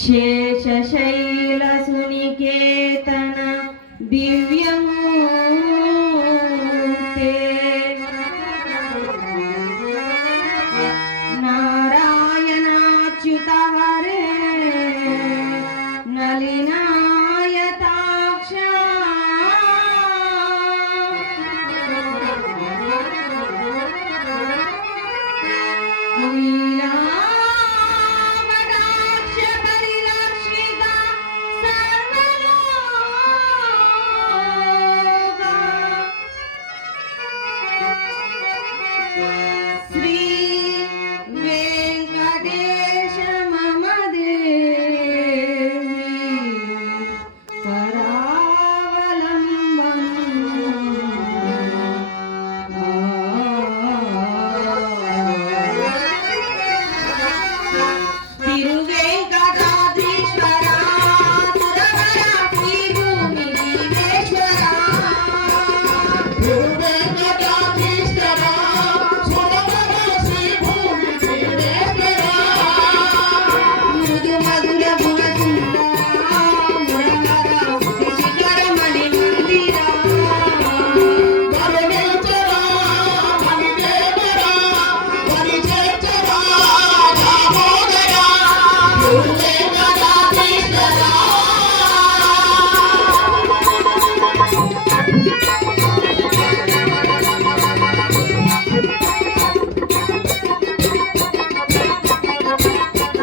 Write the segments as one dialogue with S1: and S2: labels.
S1: శేషశైలసునికేతన దివ్యమూర్తే Pirulei.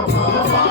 S2: Não, não, não.